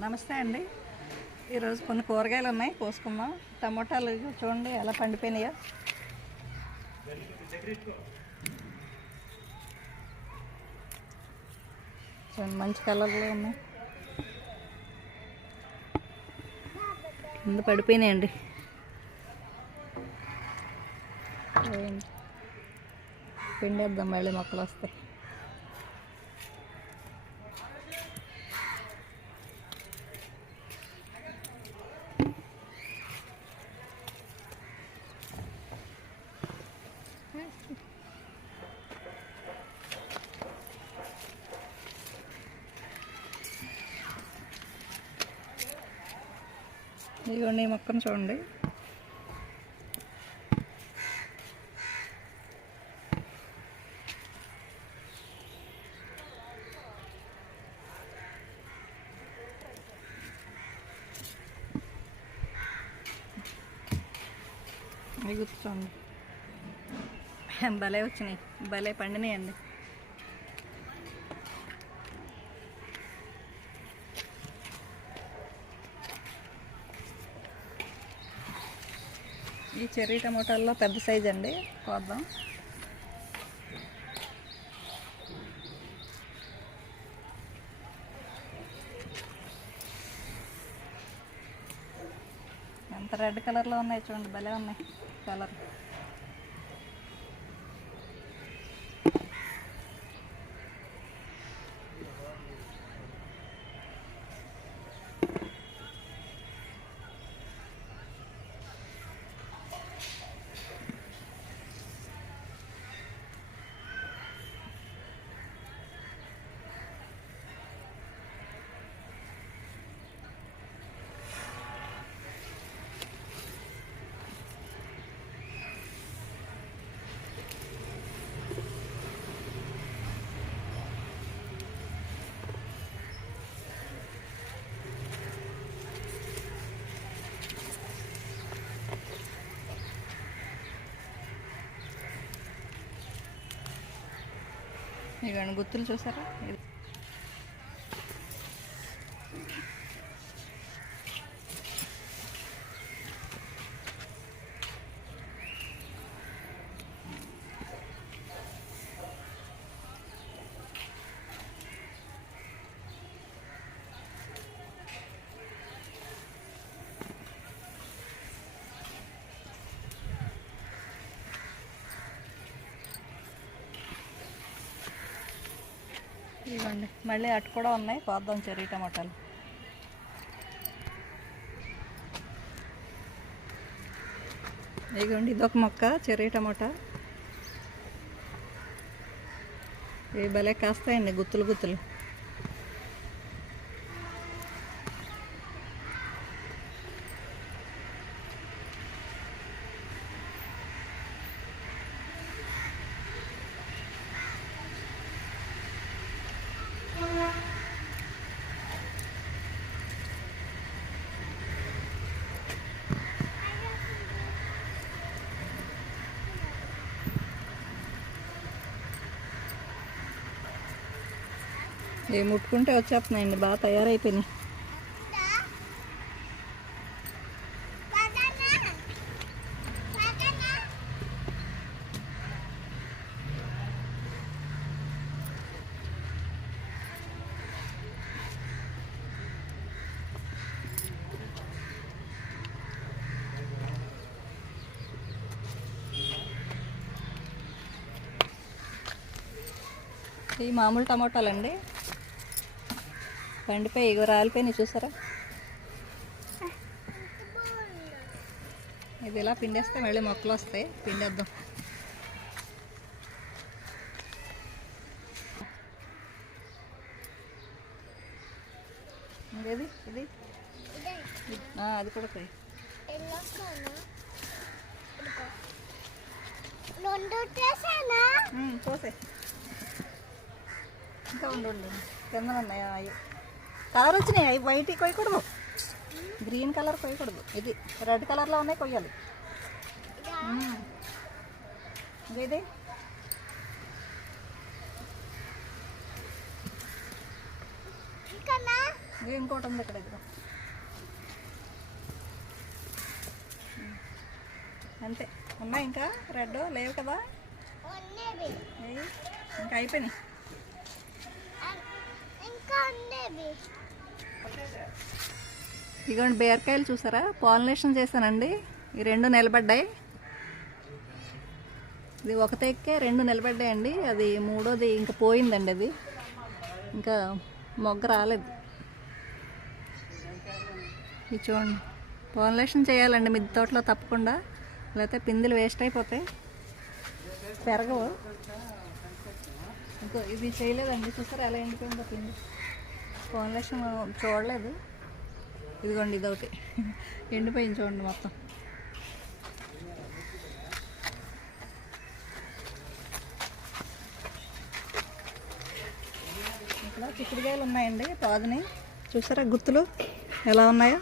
నమస్తే అండి. ఈరోజు కొన్ని కూరగాయలు ఉన్నాయి కోసుకుందాం. టమోటాలు చూడండి ఎలా పండిపోయినాయో. చూడండి మంచి కలర్లో ఉన్నాయి. ముందు పడిపోయినాయండి. పిండేద్దాం మళ్ళీ మొక్కలు వస్తాయి. ఇదిగోండి ఈ మొక్కను చూడండి. అవి గుర్తుంది భలే వచ్చినాయి భలే పండినాయండి. ఈ చెర్రీ టమోటాల్లో పెద్ద సైజ్ అండి. కోద్దాం ఎంత రెడ్ కలర్లో ఉన్నాయి చూడండి భలే ఉన్నాయి కలర్. ఇవన్నీ గుర్తులు చూసారా? ఇవ్వండి. మళ్ళీ అటు కూడా ఉన్నాయి. పోద్దాం చెర్రీ టమాటాలు. ఇదిగోండి ఇదొక మొక్క చెర్రీ టమాటా. ఇవి భలే కాస్తాయండి గుత్తులు గుత్తులు. ఇవి ముట్టుకుంటే వచ్చేస్తున్నాయండి. బాగా తయారైపోయినాయి. ఈ మామూలు టమాటాలండి. పండిపోయి ఇగో రాలిపోయినాయి చూసారా? ఇది ఇలా పిండేస్తే మళ్ళీ మొక్కలు వస్తాయి. పిండేద్దాం. ఇంకేది? ఇది? అది కూడా పోసే ఇంకా ఉండు ఉండు. కింద ఉన్నాయి అవి కలర్ వచ్చినాయి అవి వైట్ కొయ్యకూడదు. గ్రీన్ కలర్ కొయ్యకూడదు. ఇది రెడ్ కలర్లో ఉన్నాయి కొయ్యాలి. ఇది ఇంకోటి ఉంది ఇక్కడ ఇదిగో. ఉమ్. అంతే. ఉన్నాయి ఇంకా రెడ్ లేవు కదా? ఇంకా అయిపోయినాయి. ఇదిగోండి బీరకాయలు చూసారా? పాలినేషన్ చేశానండి. ఈ రెండు నిలబడ్డాయి. ఇది ఒక తెక్కే రెండు నిలబడ్డాయండి. అది మూడోది ఇంకా పోయిందండి అది. ఇంకా మొగ్గ రాలేదు. ఇది చూడండి. పాలినేషన్ చేయాలండి మీ తోటలో తప్పకుండా. లేకపోతే పిందులు వేస్ట్ అయిపోతాయి. పెరగవు. ఇంకో ఇది చేయలేదండి. చూసారా ఎలా ఎండిపోయిందో పిండి పాలినేషన్ చూడలేదు. ఇదిగోండి ఇదొకటి. ఎండిపోయింది చూడండి మొత్తం. ఇక్కడ చిక్కుడుకాయలు ఉన్నాయండి పాదుని చూసారా గుర్తులు? ఎలా ఉన్నాయో?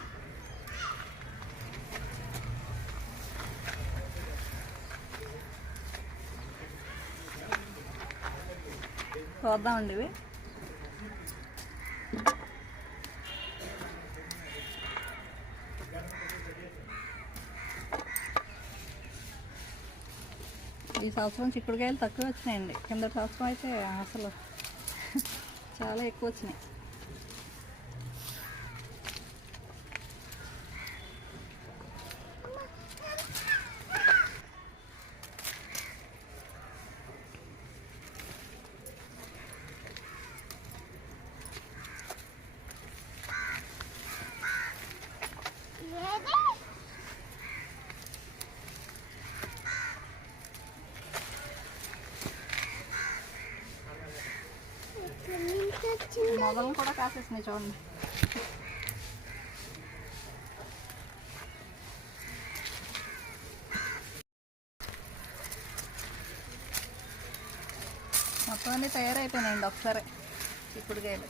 చూద్దామండి ఇవి. సంవత్సరం చిక్కుడుకాయలు తక్కువ వచ్చినాయండి కింద సంవత్సరం అయితే అసలు చాలా ఎక్కువ వచ్చినాయి మొదలు కూడా కాసేసినాయి చూడండి. మొత్తం అన్నీ తయారైపోయినాయండి ఒకసారి. ఇప్పుడు గేలు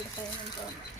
ఇక్కడ పైన ఇంకా ఉన్నాయి.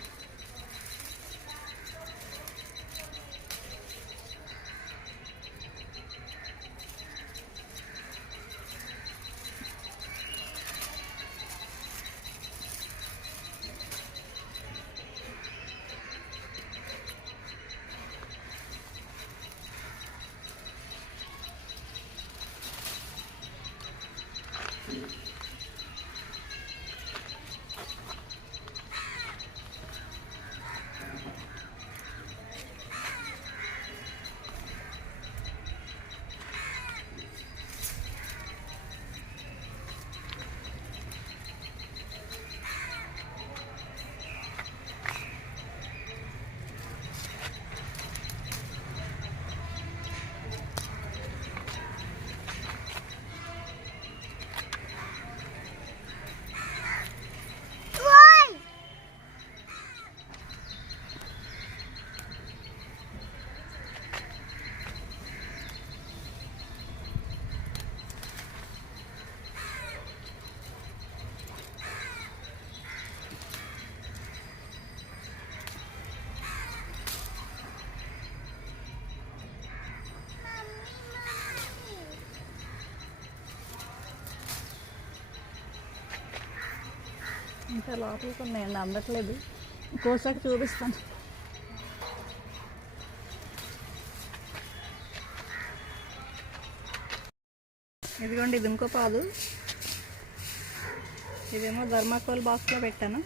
ఇంకా లోపలికి ఉన్నాయండి అందట్లేదు. కోసాక చూపిస్తాను. ఇదిగోండి ఇది ఇంకో పాదు. ఇదేమో ధర్మాకోల్ బాక్స్లో పెట్టాను.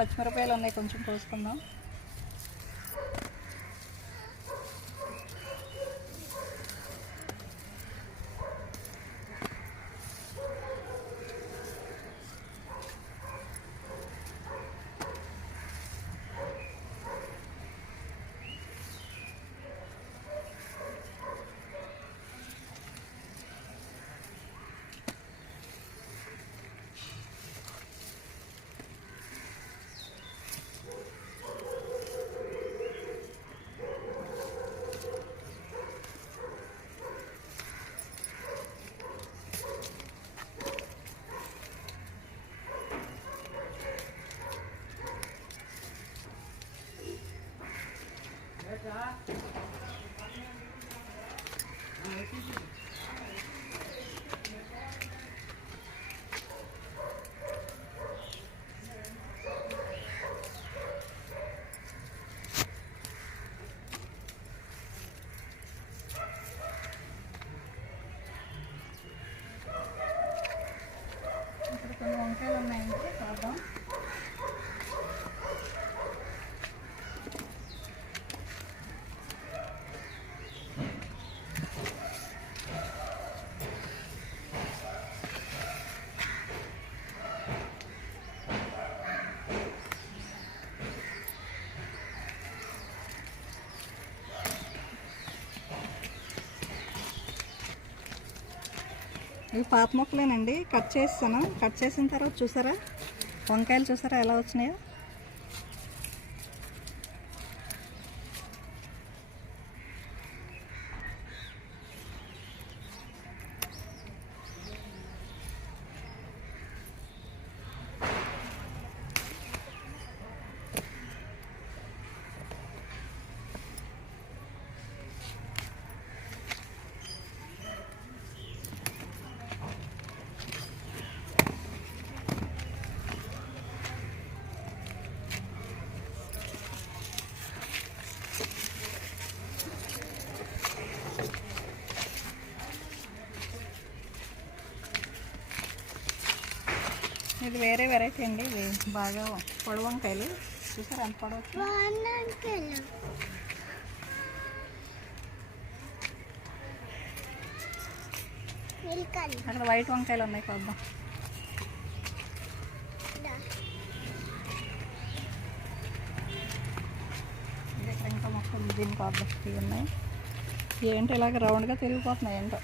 పచ్చిమిరపకాయలు ఉన్నాయి కొంచెం కోసుకుందాం ఇక్కడ కొన్ని వంకాయలు ఉన్నాయండి చూద్దాం ఇవి పాత మొక్కలేనండి. కట్ చేస్తాను. కట్ చేసిన తర్వాత చూసారా? వంకాయలు చూసారా ఎలా వచ్చినాయో? ఇది వేరే వెరైటీ అండి. ఇది బాగా పొడవు వంకాయలు చూసారా ఎంత పొడవు అక్కడ వైట్ వంకాయలు ఉన్నాయి కొద్దాం ఇంకా మొక్కలు దీనికి ఇవి ఉన్నాయి ఏంటి ఇలాగ రౌండ్గా తిరిగిపోతున్నాయి ఏంటో.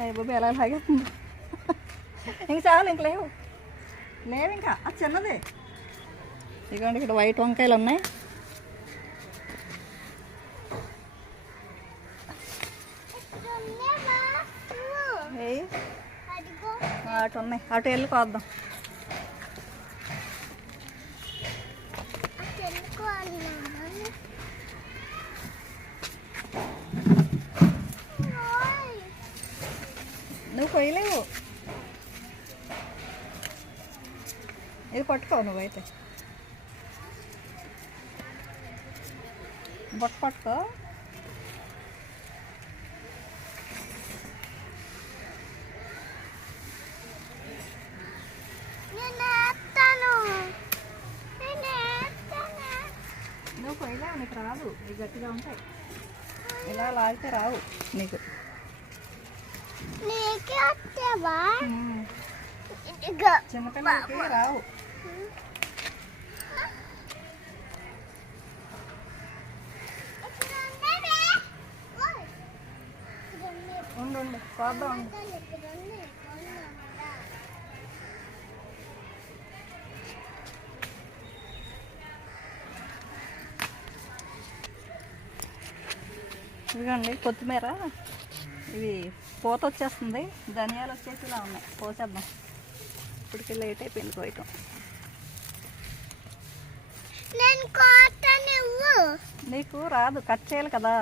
అయ్య బాబు ఎలా లాగేస్తుంది ఇంక చాలు ఇంక లేవు. లేవు ఇంకా. అది చిన్నది. ఇదిగోండి ఇక్కడ వైట్ వంకాయలు ఉన్నాయి. అటు ఉన్నాయి. అటు వెళ్ళి కోద్దాం. కొయ్యలేవు ఇది పట్టుకో నువ్వైతే బొట్ట పట్టుకో. నువ్వు కొయ్యలేవు నీకు రాదు. గట్టిగా ఉంటాయి. ఇలా లాగితే రావు నీకు. చిన్నపిల్లలకి రావు ఇక్కడ ఉన్నవే ఓయ్ ఇక్కడ ఉన్నవి ఉండు ఉండు కోద్దాం ఇదిగోండి కొత్తిమీర ఇవి పూత వచ్చేస్తుంది. ధనియాలు వచ్చేసి ఇలా ఉన్నాయి. పోసేద్దాం. ఇప్పటికి లేట్ అయిపోయింది కోయటం నువ్వు. నీకు రాదు కట్ చేయాలి కదా.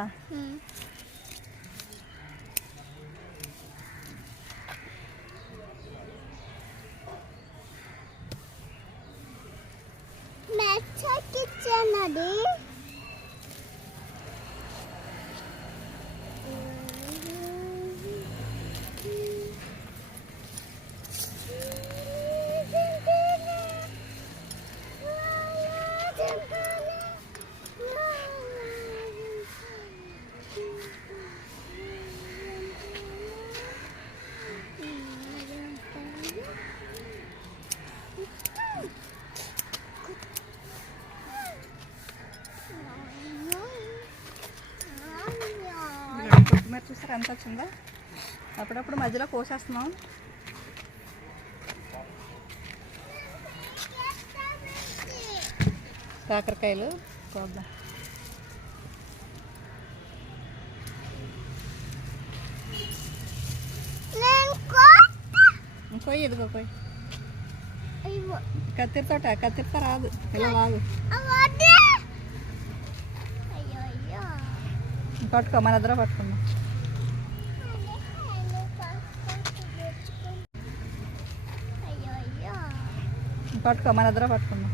మెచ్చకిచ్చానది చూసారు ఎంత వచ్చిందో అప్పుడప్పుడు మధ్యలో కోసేస్తున్నాం. కాకరకాయలు కోద్దాం. కోత ఇంకో ఇదిగో పోయి. కత్తిరితోట కత్తిరితో రాదు. ఇలా రాదు పట్టుకో మన ఇద్దరం పట్టుకుందాం అయ్యో అయ్యో పట్టుకో మన ఇద్దరం పట్టుకుందాం.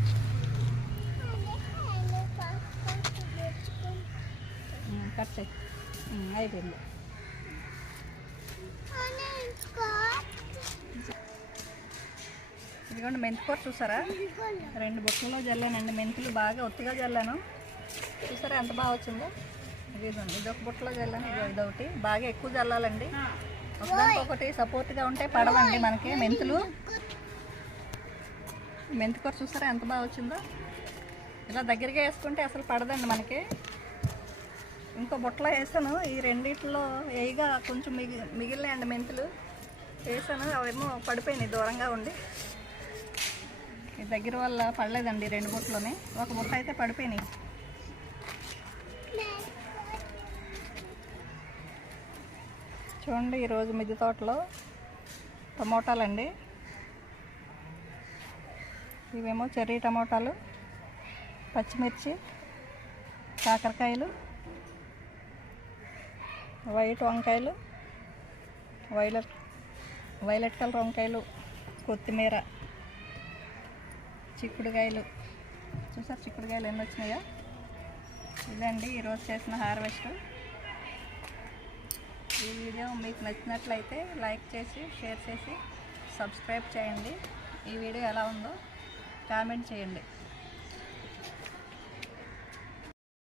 కట్ అయిపోయింది. ఇదిగోండి మెంతికూర చూసారా? రెండు బుట్టల్లో జల్లానండి మెంతులు బాగా ఒత్తుగా జల్లాను. చూసారా ఎంత బాగా వచ్చిందో? ఇదిగోండి ఇది ఒక బుట్టలో జల్లాను ఇది ఇదొకటి. బాగా ఎక్కువ జల్లాలండి. ఒకదానికి ఒకటి సపోర్ట్గా ఉంటే పడవండి మనకి మెంతులు. మెంతికూర చూసారా? ఎంత బాగా వచ్చిందో? ఇలా దగ్గరగా వేసుకుంటే అసలు పడదండి మనకి. ఇంకో బుట్టలో వేసాను. ఈ రెండిట్లో వేయిగా కొంచెం మిగి మిగిలినాయండి మెంతులు. వేసాను. అవేమో పడిపోయినాయి దూరంగా ఉండి. ఈ దగ్గర వల్ల పడలేదండి రెండు బుట్టలోనే. ఒక బుట్ట అయితే పడిపోయినాయి. చూడండి ఈరోజు మిద్దె తోటలో టమోటాలండి. ఇవేమో చెర్రీ టమోటాలు పచ్చిమిర్చి కాకరకాయలు వైట్ వంకాయలు వైలెట్ వైలెట్ కలర్ వంకాయలు కొత్తిమీర చిక్కుడుకాయలు. చూసారు చిక్కుడుకాయలు ఎన్ని వచ్చినాయో? ఇదండి ఈరోజు చేసిన హార్వెస్ట్. ఈ వీడియో మీకు నచ్చినట్లయితే లైక్ చేసి షేర్ చేసి సబ్స్క్రైబ్ చేయండి. ఈ వీడియో ఎలా ఉందో కామెంట్ చేయండి.